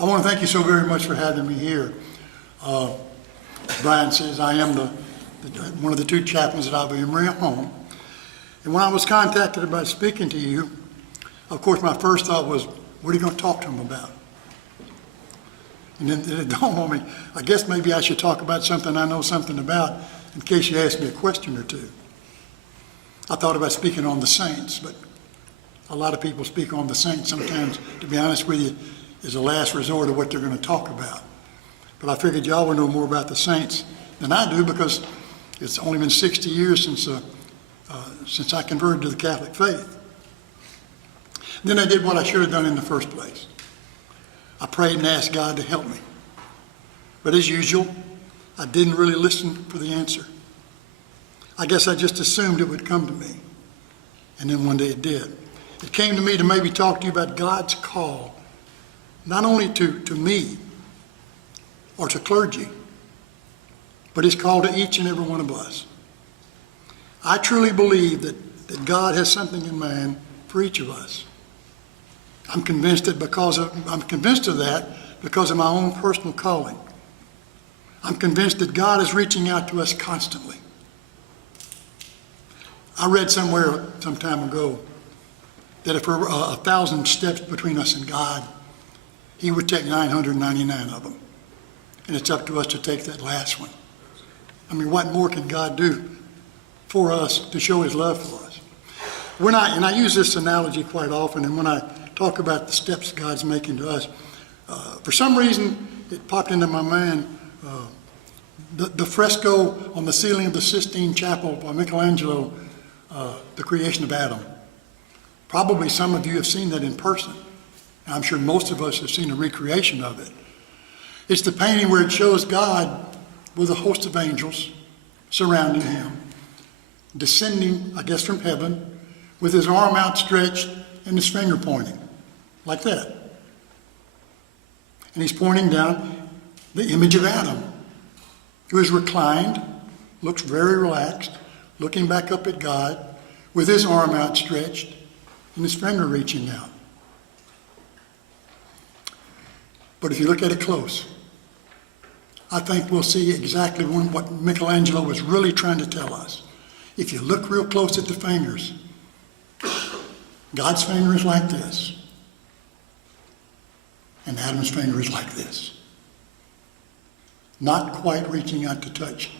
I want to thank you so very much for having me here. Brian says I am one of the two chaplains at Ave Maria Home. And when I was contacted about speaking to you, of course my first thought was, what are you going to talk to them about? And then it dawned on me, I guess maybe I should talk about something I know something about in case you ask me a question or two. I thought about speaking on the saints, but a lot of people speak on the saints sometimes, to be honest with you, is a last resort of what they're going to talk about. But I figured y'all would know more about the saints than I do, because it's only been 60 years since I converted to the Catholic faith. Then I did what I should have done in the first place. I prayed and asked God to help me. But as usual, I didn't really listen for the answer. I guess I just assumed it would come to me. And then one day it did. It came to me to maybe talk to you about God's call, not only to me or to clergy, but his call to each and every one of us. I truly believe that God has something in mind for each of us. I'm convinced of that because of my own personal calling. I'm convinced that God is reaching out to us constantly. I read somewhere some time ago that if there were 1,000 steps between us and God, he would take 999 of them. And it's up to us to take that last one. I mean, what more can God do for us to show his love for us? And I use this analogy quite often, and when I talk about the steps God's making to us, for some reason it popped into my mind the fresco on the ceiling of the Sistine Chapel by Michelangelo, the creation of Adam. Probably some of you have seen that in person. I'm sure most of us have seen a recreation of it. It's the painting where it shows God with a host of angels surrounding him, descending, I guess, from heaven, with his arm outstretched and his finger pointing, like that. And he's pointing down the image of Adam, who is reclined, looks very relaxed, looking back up at God, with his arm outstretched and his finger reaching out. But if you look at it close, I think we'll see exactly what Michelangelo was really trying to tell us. If you look real close at the fingers, God's finger is like this, and Adam's finger is like this. Not quite reaching out to touch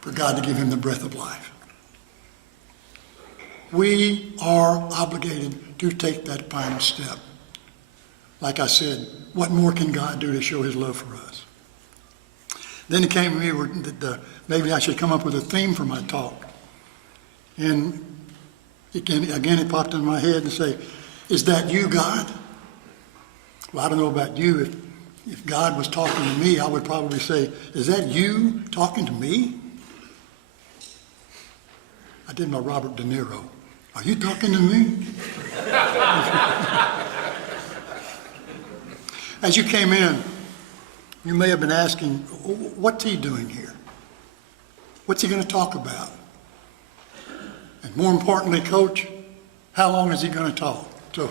for God to give him the breath of life. We are obligated to take that final step. Like I said, what more can God do to show his love for us? Then it came to me that maybe I should come up with a theme for my talk. And again, it popped in my head and say, is that you, God? Well, I don't know about you. If God was talking to me, I would probably say, is that you talking to me? I did my Robert De Niro. Are you talking to me? As you came in, you may have been asking, what's he doing here? What's he going to talk about? And more importantly, Coach, how long is he going to talk? So,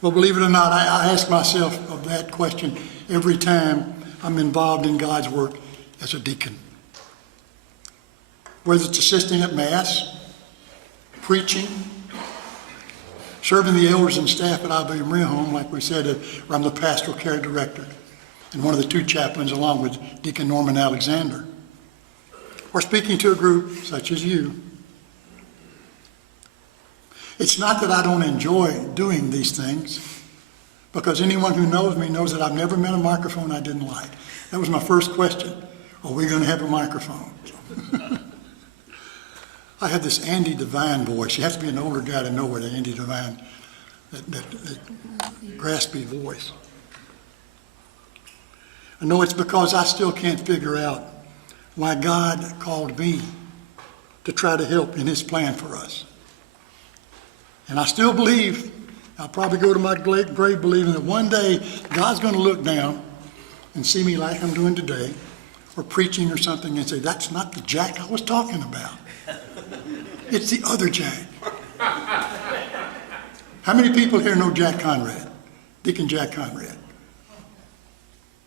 well, believe it or not, I ask myself of that question every time I'm involved in God's work as a deacon. Whether it's assisting at Mass, preaching, serving the elders and staff at Ave Maria Home, like we said, where I'm the pastoral care director and one of the two chaplains along with Deacon Norman Alexander, or speaking to a group such as you. It's not that I don't enjoy doing these things, because anyone who knows me knows that I've never met a microphone I didn't like. That was my first question. Are we going to have a microphone? I have this Andy Devine voice. You have to be an older guy to know what an Andy Devine, that graspy voice. I know it's because I still can't figure out why God called me to try to help in his plan for us. And I still believe, I'll probably go to my grave believing that one day God's going to look down and see me like I'm doing today, or preaching or something, and say, that's not the Jack I was talking about. It's the other Jack. How many people here know Jack Conrad? Deacon Jack Conrad.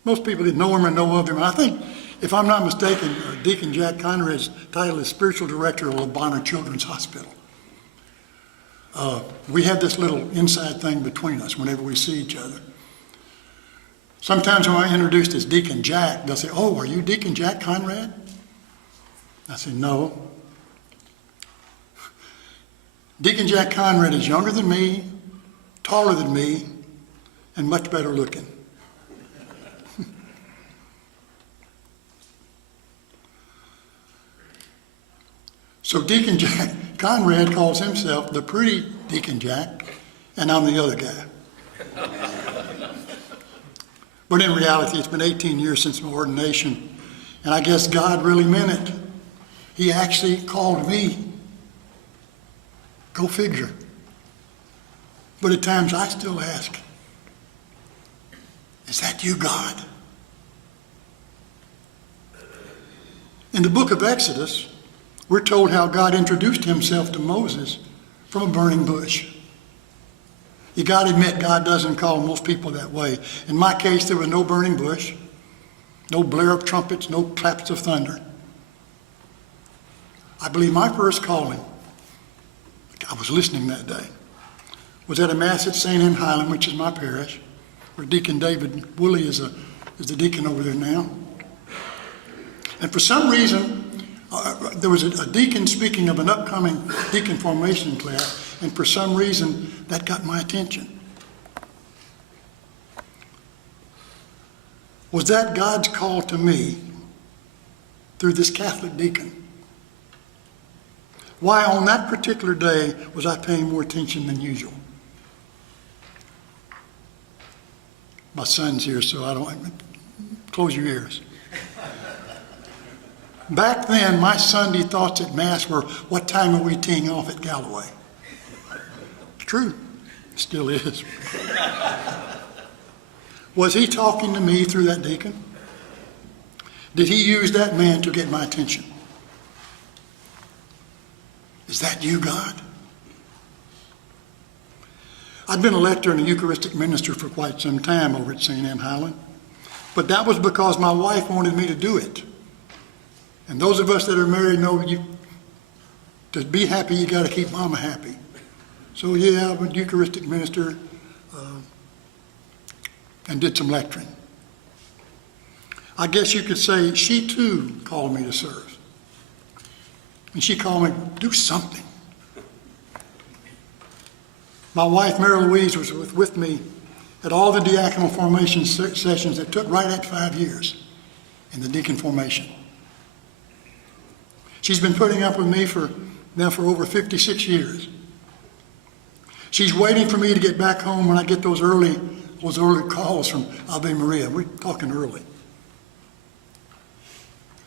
Most people didn't know him or know of him. And I think, if I'm not mistaken, Deacon Jack Conrad's title is Spiritual Director of LeBonner Children's Hospital. We have this little inside thing between us whenever we see each other. Sometimes when I'm introduced as Deacon Jack, they'll say, "Oh, are you Deacon Jack Conrad?" I say, "No." Deacon Jack Conrad is younger than me, taller than me, and much better looking. So Deacon Jack Conrad calls himself the pretty Deacon Jack, and I'm the other guy. But in reality, it's been 18 years since my ordination, and I guess God really meant it. He actually called me. Go figure. But at times I still ask, is that you, God? In the book of Exodus, we're told how God introduced himself to Moses from a burning bush. You got to admit, God doesn't call most people that way. In my case, there was no burning bush, no blare of trumpets, no claps of thunder. I believe my first calling, I was listening that day, was at a mass at St. Anne Highland, which is my parish, where Deacon David Woolley is the deacon over there now. And for some reason, there was a deacon speaking of an upcoming deacon formation class, and for some reason, that got my attention. Was that God's call to me through this Catholic deacon? Why on that particular day was I paying more attention than usual? My son's here, so I don't, close your ears. Back then, my Sunday thoughts at Mass were, what time are we teeing off at Galloway? It's true. It still is. Was he talking to me through that deacon? Did he use that man to get my attention? Is that you, God? I'd been a lector and a Eucharistic minister for quite some time over at St. Anne Highland, but that was because my wife wanted me to do it. And those of us that are married know to be happy, you got to keep mama happy. So yeah, I'm a Eucharistic minister and did some lecturing. I guess you could say she too called me to serve. And she called me, do something. My wife, Mary Louise, was with me at all the diaconal formation sessions that took right at 5 years in the deacon formation. She's been putting up with me for over 56 years. She's waiting for me to get back home when I get those early calls from Ave Maria. We're talking early.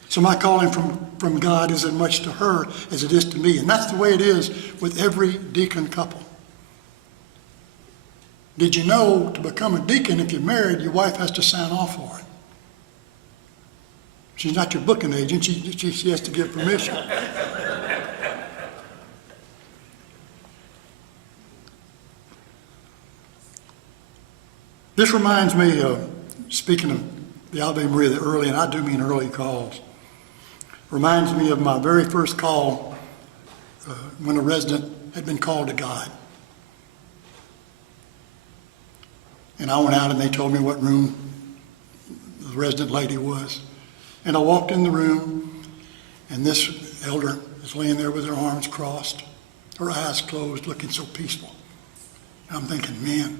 So my calling from God is as much to her as it is to me. And that's the way it is with every deacon couple. Did you know to become a deacon, if you're married, your wife has to sign off for it? She's not your booking agent. She has to give permission. This reminds me of, speaking of the Ave Maria, the early, and I do mean early calls, reminds me of my very first call when a resident had been called to God. And I went out and they told me what room the resident lady was. And I walked in the room, and this elder is laying there with her arms crossed, her eyes closed, looking so peaceful. And I'm thinking, man,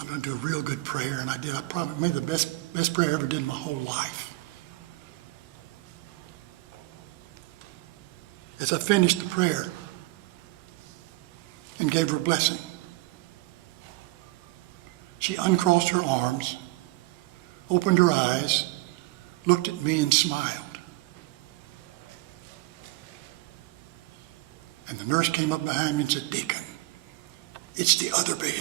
I'm going to do a real good prayer. And I did. I probably made the best prayer I ever did in my whole life. As I finished the prayer and gave her a blessing, she uncrossed her arms, opened her eyes, looked at me and smiled. And the nurse came up behind me and said, "Deacon, it's the other bed."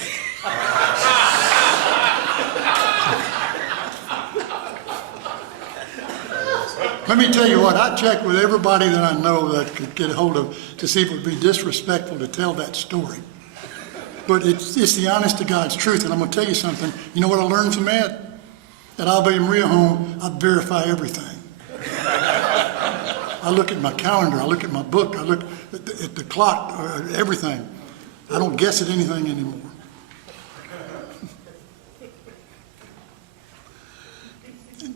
Let me tell you what, I checked with everybody that I know that could get a hold of to see if it would be disrespectful to tell that story. But it's the honest to God's truth. And I'm going to tell you something. You know what I learned from that? At Ave Maria home, I verify everything. I look at my calendar. I look at my book. I look at the clock, everything. I don't guess at anything anymore.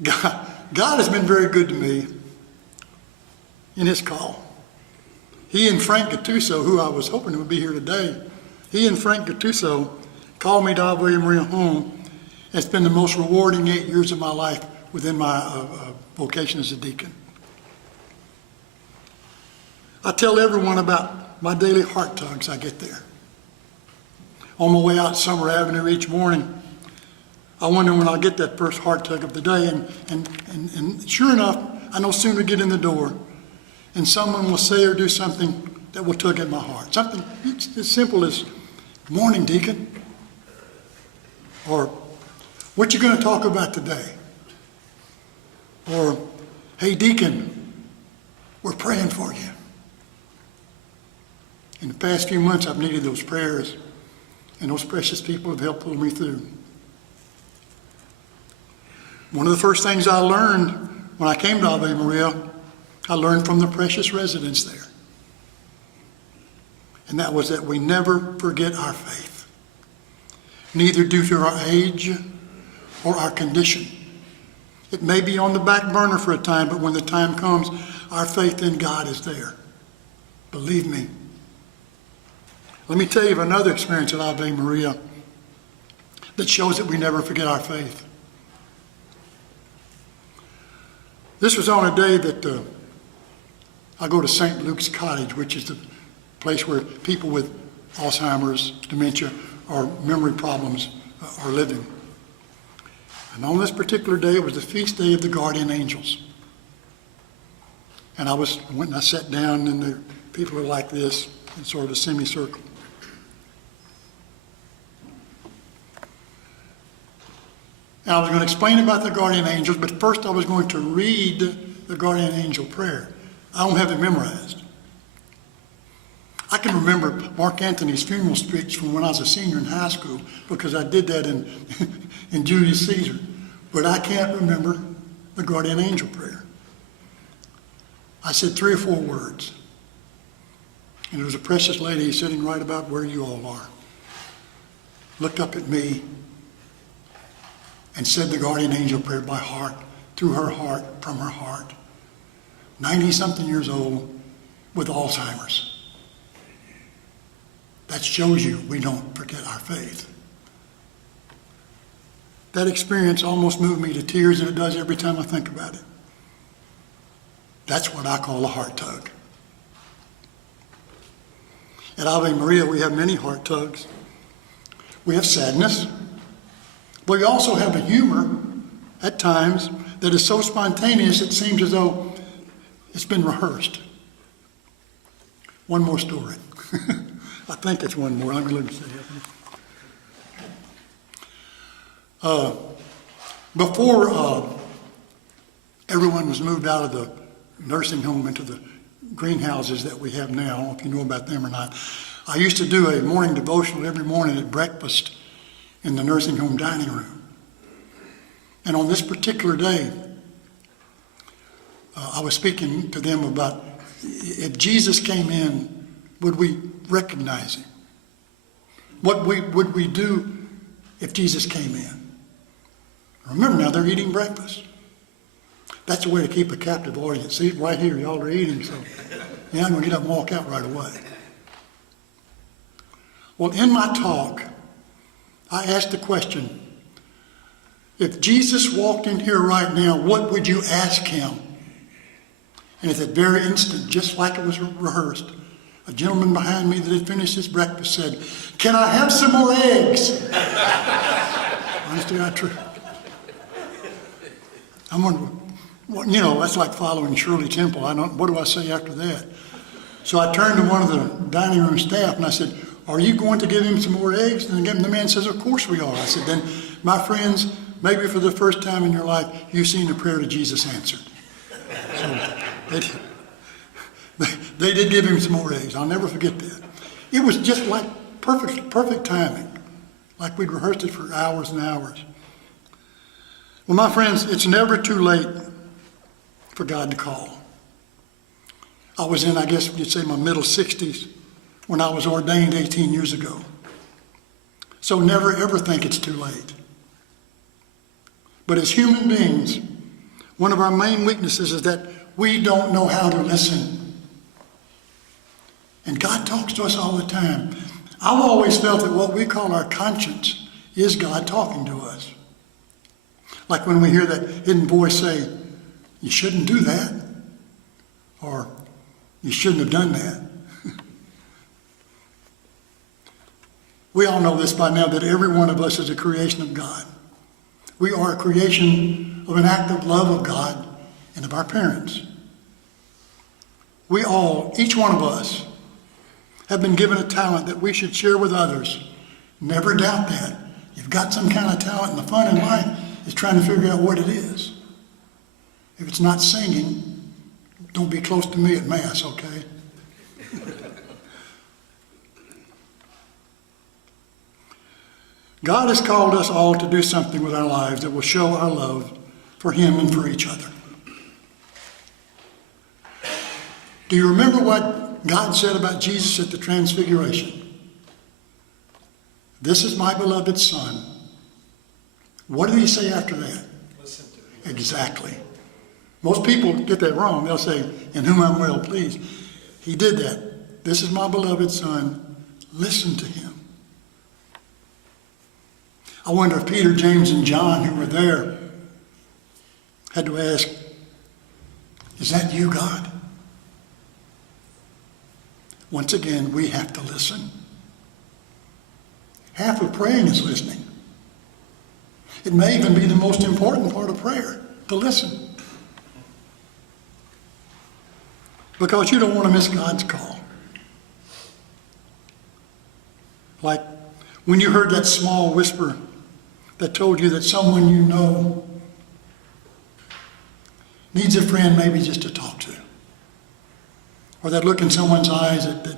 God has been very good to me in his call. He and Frank Gattuso, who I was hoping would be here today, he and Frank Gattuso called me to Ave Maria home. It's been the most rewarding 8 years of my life within my vocation as a deacon. I tell everyone about my daily heart tugs I get there. On my way out Summer Avenue each morning, I wonder when I'll get that first heart tug of the day. And sure enough, I no sooner get in the door and someone will say or do something that will tug at my heart. Something as simple as, "Morning, Deacon," or "What you going to talk about today?" Or, "Hey, Deacon, we're praying for you." In the past few months, I've needed those prayers, and those precious people have helped pull me through. One of the first things I learned when I came to Ave Maria, I learned from the precious residents there. And that was that we never forget our faith, neither due to our age or our condition. It may be on the back burner for a time, but when the time comes, our faith in God is there. Believe me. Let me tell you of another experience at Ave Maria that shows that we never forget our faith. This was on a day that I go to St. Luke's Cottage, which is the place where people with Alzheimer's, dementia, or memory problems are living. And on this particular day, it was the feast day of the guardian angels. And I went and I sat down, and the people were like this, in sort of a semicircle. And I was going to explain about the guardian angels, but first I was going to read the guardian angel prayer. I don't have it memorized. I can remember Mark Antony's funeral speech from when I was a senior in high school, because I did that in Julius Caesar. But I can't remember the guardian angel prayer. I said 3 or 4 words. And there was a precious lady sitting right about where you all are. Looked up at me and said the guardian angel prayer by heart, through her heart, from her heart. 90-something years old with Alzheimer's. That shows you we don't forget our faith. That experience almost moved me to tears, and it does every time I think about it. That's what I call a heart tug. At Ave Maria, we have many heart tugs. We have sadness, but we also have a humor at times that is so spontaneous it seems as though it's been rehearsed. One more story. I think it's one more. Let me look and see. Before everyone was moved out of the nursing home into the greenhouses that we have now, I don't know if you know about them or not, I used to do a morning devotional every morning at breakfast in the nursing home dining room. And on this particular day, I was speaking to them about if Jesus came in, would we recognize him? What would we do if Jesus came in? Remember now, they're eating breakfast. That's a way to keep a captive audience. See, right here, y'all are eating, so yeah, I'm going to get up and walk out right away. Well, in my talk, I asked the question, if Jesus walked in here right now, what would you ask him? And at that very instant, just like it was rehearsed, a gentleman behind me that had finished his breakfast said, "Can I have some more eggs?" Honestly, not true. I'm wondering, well, you know, that's like following Shirley Temple. What do I say after that? So I turned to one of the dining room staff and I said, "Are you going to give him some more eggs?" And the man says, "Of course we are." I said, "Then, my friends, maybe for the first time in your life, you've seen the prayer to Jesus answered." So they did give him some more eggs. I'll never forget that. It was just like perfect timing, like we'd rehearsed it for hours and hours. Well, my friends, it's never too late for God to call. I was in, I guess you'd say, my middle 60s when I was ordained 18 years ago. So never ever think it's too late. But as human beings, one of our main weaknesses is that we don't know how to listen. And God talks to us all the time. I've always felt that what we call our conscience is God talking to us. Like when we hear that hidden voice say, you shouldn't do that, or you shouldn't have done that. We all know this by now, that every one of us is a creation of God. We are a creation of an act of love of God and of our parents. We all, each one of us, have been given a talent that we should share with others. Never doubt that. You've got some kind of talent, and the fun in life is trying to figure out what it is. If it's not singing, don't be close to me at Mass, okay? God has called us all to do something with our lives that will show our love for Him and for each other. Do you remember what God said about Jesus at the Transfiguration? This is my beloved Son. What did He say after that? Listen to Him. Exactly. Most people get that wrong. They'll say, in whom I'm well pleased. He did that. This is my beloved Son. Listen to Him. I wonder if Peter, James, and John, who were there, had to ask, is that you, God? Once again, we have to listen. Half of praying is listening. It may even be the most important part of prayer, to listen. Because you don't want to miss God's call. Like when you heard that small whisper that told you that someone you know needs a friend maybe just to talk to. Or that look in someone's eyes that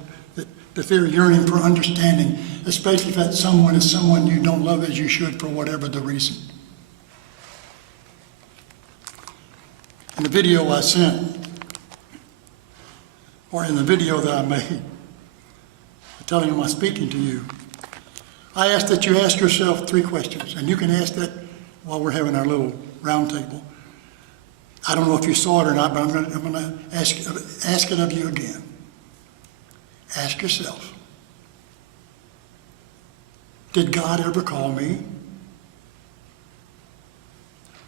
they're yearning for understanding, especially if that someone is someone you don't love as you should for whatever the reason. In the video I sent, or in the video that I made, telling them I'm speaking to you, I ask that you ask yourself 3 questions, and you can ask that while we're having our little round table. I don't know if you saw it or not, but I'm going to ask it of you again. Ask yourself, did God ever call me?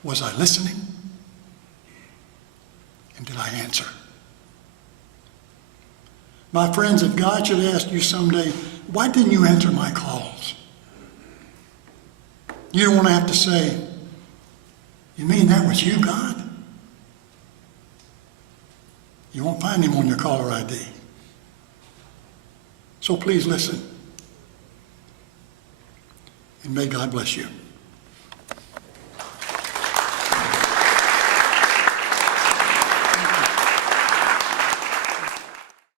Was I listening? And did I answer? My friends, if God should ask you someday, why didn't you answer my calls? You don't want to have to say, you mean that was you, God? You won't find Him on your caller ID. So please listen. And may God bless you.